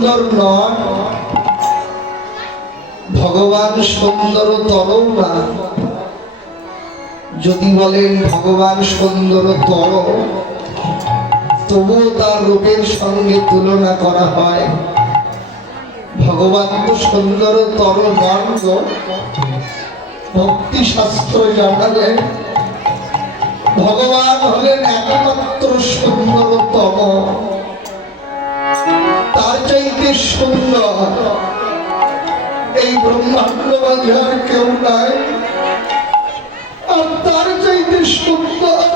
সুন্দর নন, ভগবান সুন্দরতর না। যদি বলেন ভগবান সুন্দরতর, তবুও তার রূপের সঙ্গে তুলনা করা হয়। ভগবান তো সুন্দরতর নন। ভক্তি শাস্ত্র জানালেন ভগবান হলেন একমাত্র সুন্দরতম, তার চাইতে সুন্দর এই ব্রহ্মাণ্ড মাঝে আর কেউ নাই, আর তার চাইতে সুন্দর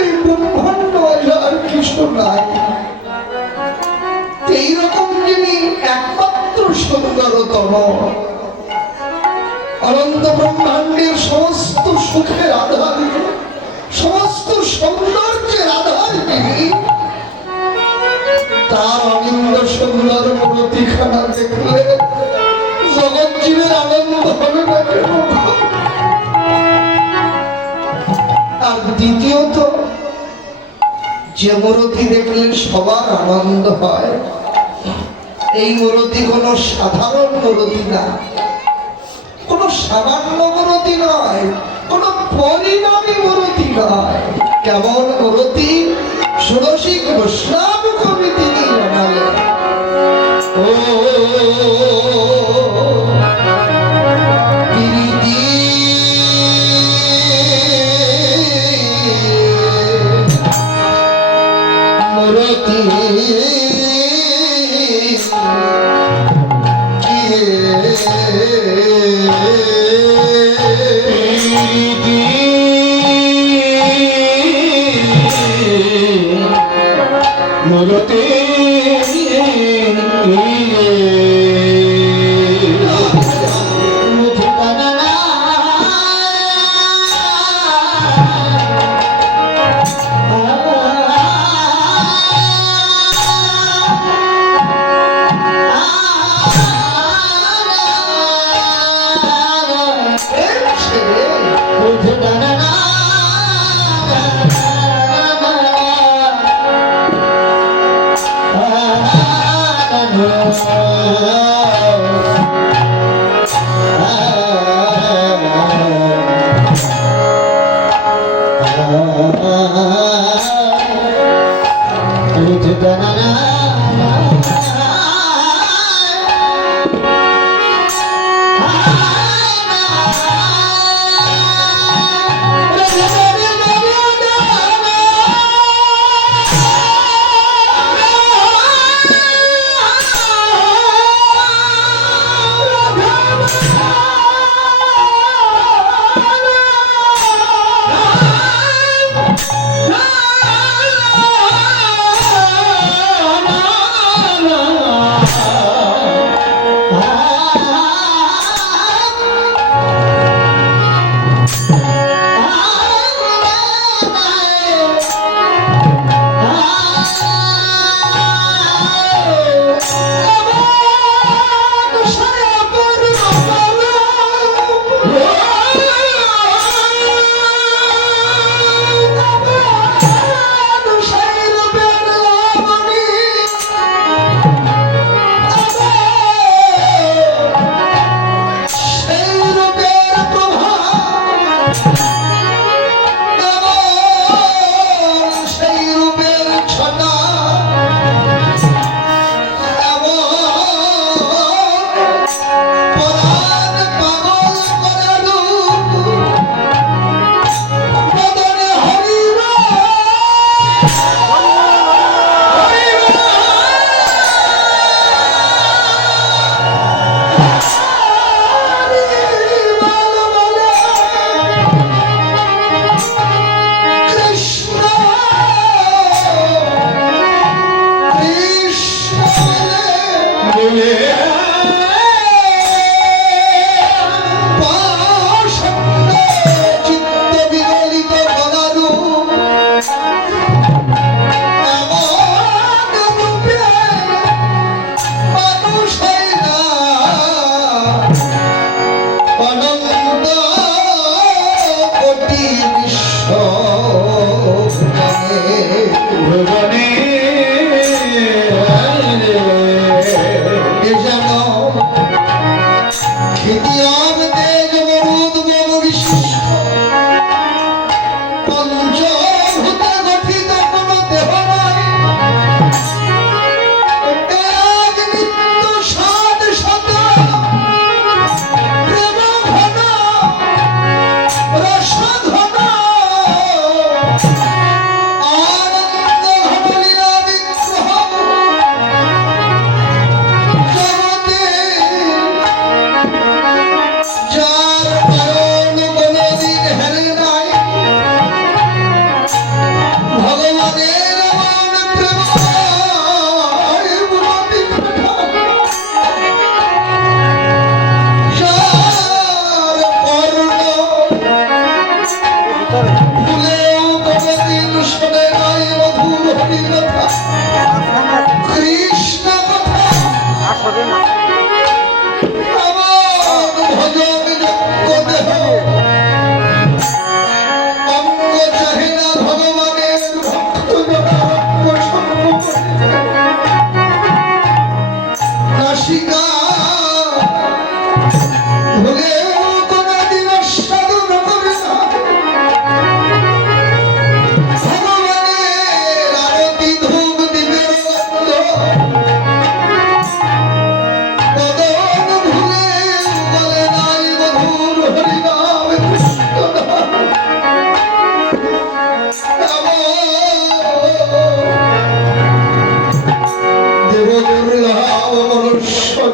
এই ব্রহ্মাণ্ড মাঝে আর কিছু নাই। এইরকম যিনি একমাত্র সুন্দরতম, অনন্ত ব্রহ্মাণ্ডের সমস্ত সুখের আধার, সমস্ত সৌন্দর্যের আধার তিনি, তার অনিন্দ সুন্দর মূর্তিখানা দেখলে জগৎ জীবের আনন্দ হবে না কেন? আর দ্বিতীয়ত, যে মূর্তি দেখলে সবার আনন্দ হয়, এই মূর্তি কোনো সাধারণ মূর্তি না, কোনো সামান্য মূর্তি নয়, কোনো পরিণামী মূর্তি নয়। কেমন মূর্তি? ষোড়শী বৈষ্ণব কবি তিনি জানালেন। ও মূর্তি মূর্তি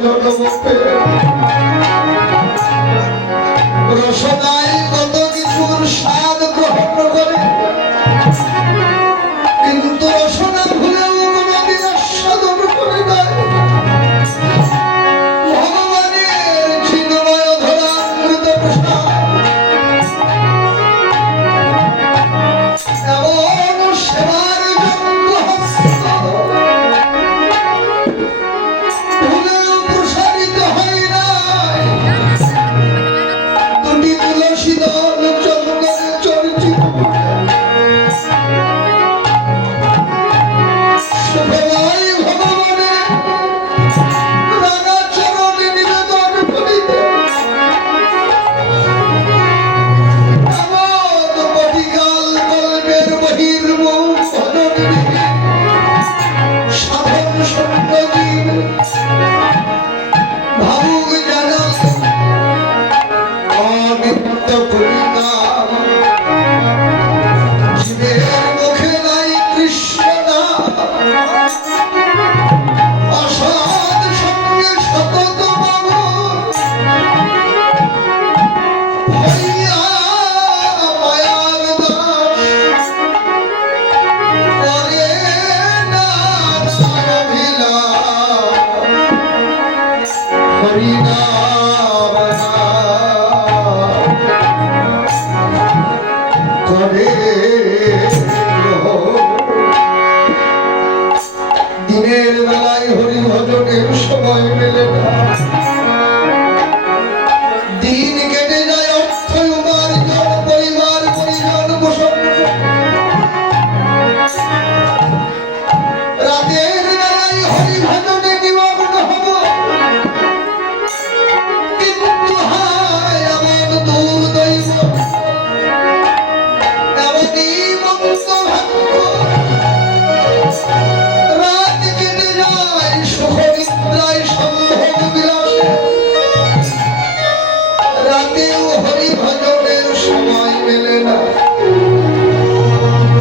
ভজন বপে রসনায় কত কিছুর স্বাদ গ্রহণ করে, কিন্তু রসনা ভুলেও কোনদিন আস্বাদন করে নাই ভগবানের চিন্ময় ধরা অমৃত প্রসাদ। এমন সেবার যোগ্য হস্ত ভুলেও প্রসারিত হয় নাই। দুটি তুলসী দল চন্দনে চর্চিত শুভময় ভগবানের রাঙা চরণে নিবেদন করিতে এমন কটিকাল কল্পের বহির্মুখ ভজনে সাধন শূন্য জীব ভাবুক জানালে অনিত্য পরিণাম। জীবের মুখে নাই কৃষ্ণ নাম, অসৎ সঙ্গে সতত মগন হইয়া মায়ার দাস করে নানা অভিলাষ হরিনাম করে দিনের বেলায় হরি ভজনের সময় মেলে না, দিন কেটে যায় অর্থ উপার্জন পরিবার পরিজন পোষণ। রাতের বেলায় হরি ভজনে নিমগ্ন হব, কিন্তু হায় আমার দুর্দৈব এমনই মন্দ ভাগ্য। রাত কেটে যায় সুখ নিদ্রায় সম্ভোগ বিলাসে, রাতেও হরি ভজনের সময় মেলে না।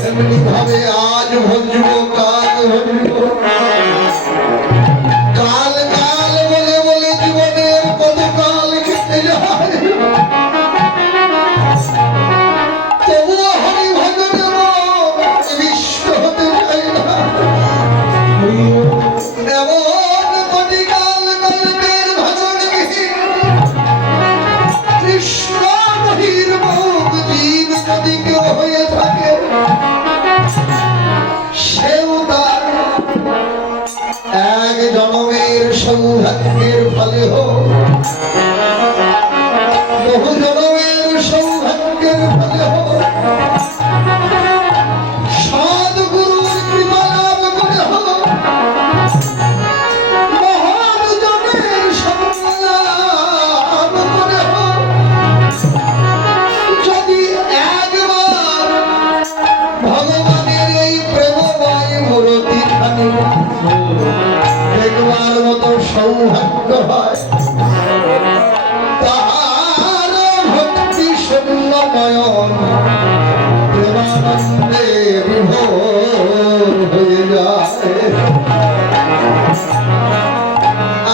এমনি ভাবে আজ ভজব কাল ভজব, কাল কাল বলে বলে জীবনের কত কাল কেটে যায়, তবুও হরি ভজনে নিবিষ্ট হতে চায় না। এমন কটিকাল কল্পের ভজনবিহীন কৃষ্ণ বহির্মুখ জীব যদি কেউ হয়ে থাকে, সেও তার এক জনমের সৌভাগ্যের ফলে হোক, বহু জনমের সৌভাগ্যের ফলে হোক, সদ্গুরুর কৃপা লাভ করে হোক, মহান জনের সঙ্গ লাভ করে হোক, যদি একবার ভগবানের এই প্রেমময় মূর্তি খানি দেখবার মতো সৌভাগ্য হয়, তাহার ভক্তি শূন্য নয়ন প্রেমানন্দে বিভোর হয়ে যায়।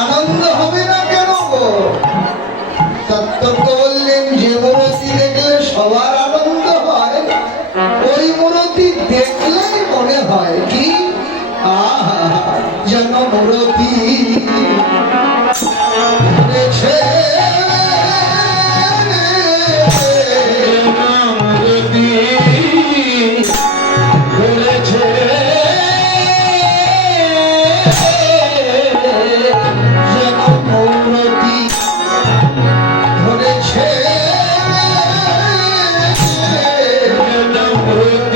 আনন্দ হবে না কেন গো? তত্ত্বজ্ঞ বললেন যে মূর্তি দেখলে সবার আনন্দ হয়, ওই মূর্তি দেখলেই মনে হয় কি আহা যেন মূর্তি ধরেছে, ধরেছে যেন মূর্তি ধরেছে, যেন মূর্তি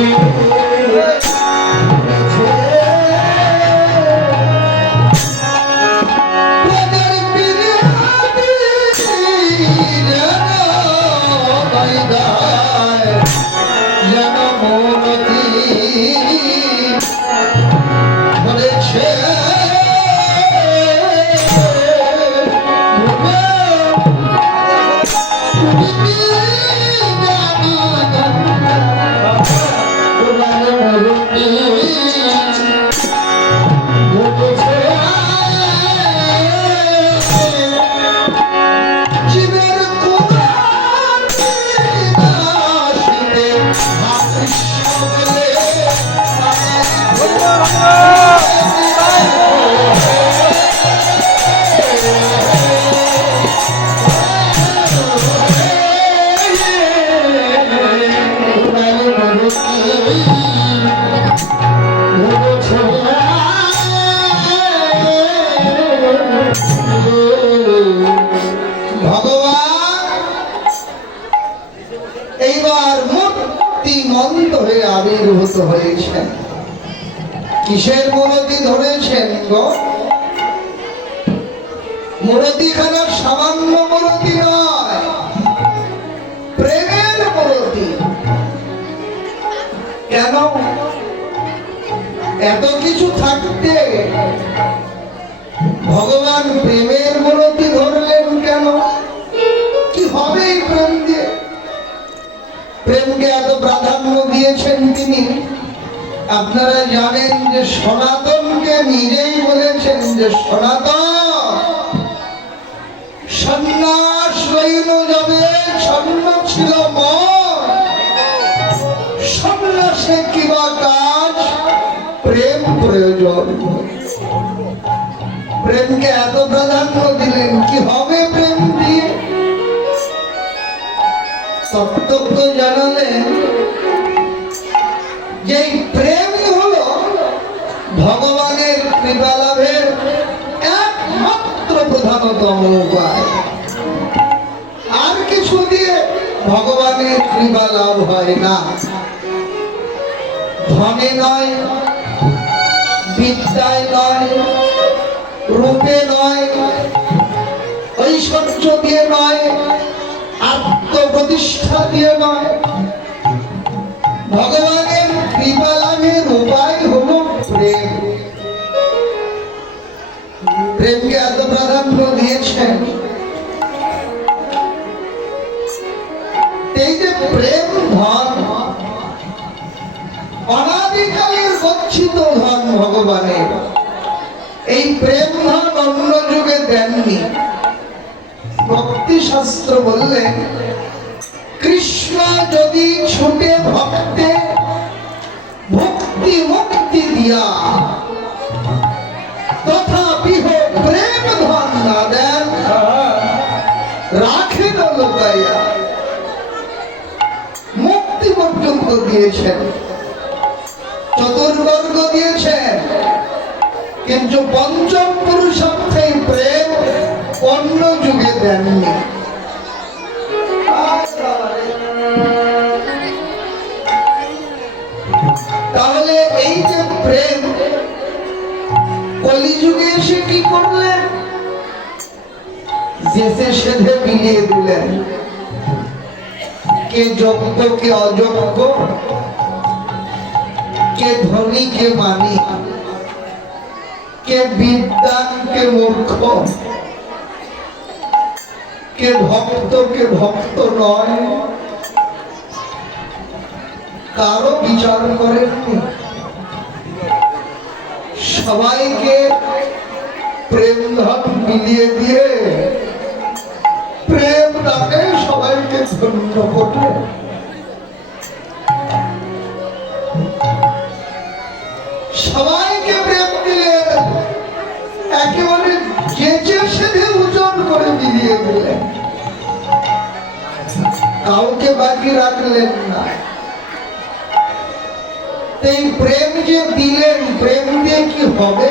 এইবার মূর্তিমন্ত হয়ে আবির্ভূত হয়েছেন। কিসের মূর্তি ধরেছেন গো? মূর্তিখানা সামান্য মূর্তি নয়, প্রেমের মূর্তি। কেন এত কিছু থাকতে ভগবান প্রেমের মূর্তি ধরলেন কেন? কি হবে এই প্রেম দিয়ে? প্রেমকে এত প্রাধান্য দিয়েছেন তিনি। আপনারা জানেন যে সনাতনকে নিজেই বলেছেন যে সনাতন সন্ন্যাস লইল যাবে, ছন্ন ছিল মন, সন্ন্যাসে কিবা কাজ, প্রেম প্রয়োজন। প্রেমকে এত প্রাধান্য দিলেন, কি হবে প্রেম দিয়ে? তত্ত্বজ্ঞ জানালেন যে প্রেমই হলো ভগবানের কৃপা লাভের একমাত্র প্রধানতম উপায়। আর কিছু দিয়ে ভগবানের কৃপা লাভ হয় না। ধনে নয়, বিদ্যায় নয়, রূপে নয়, ঐশ্বর্য দিয়ে নয়, আত্মপ্রতিষ্ঠা দিয়ে নয়। ভগবানের কৃপা লাভের উপায় হল প্রেম। প্রেমকে এত প্রাধান্য দিয়েছেন। এই যে প্রেম ধন, অনাদিকালের গচ্ছিত ধন ভগবানের। এই প্রেম ধন অন্য যুগে দেননি। ভক্তি শাস্ত্র বললেন, কৃষ্ণ যদি ছুটে ভক্তে ভক্তি মুক্তি দিয়া তথাপি প্রেম ধন না দেন, রাখে না লোকাইয়া। মুক্তি পর্যন্ত দিয়েছেন, চতুর্বর্গ দিয়েছেন, কিন্তু পঞ্চম পুরুষার্থে প্রেম অন্য যুগে দেননি। তাহলে এই যে প্রেম কলিযুগে এসে কি করলেন? যেসে সেধে মিলিয়ে দিলেন। কে যোগ্য কে অযোগ্য, কে ধনী কে মানি, কে বিদ্বান কে মূর্খ, কে ভক্ত নয়, কারো বিচার করেননি। সবাইকে প্রেম ধন মিলিয়ে দিয়ে প্রেম ডাকে সবাইকে ধন্য করলেন। সবাইকে প্রেম দিলেন, একেবারে যেচে সেধে ওজন করে মিলিয়ে দিলেন, কাউকে বাকি রাখলেন না। এই প্রেম যে দিলেন, প্রেম দিয়ে কি হবে?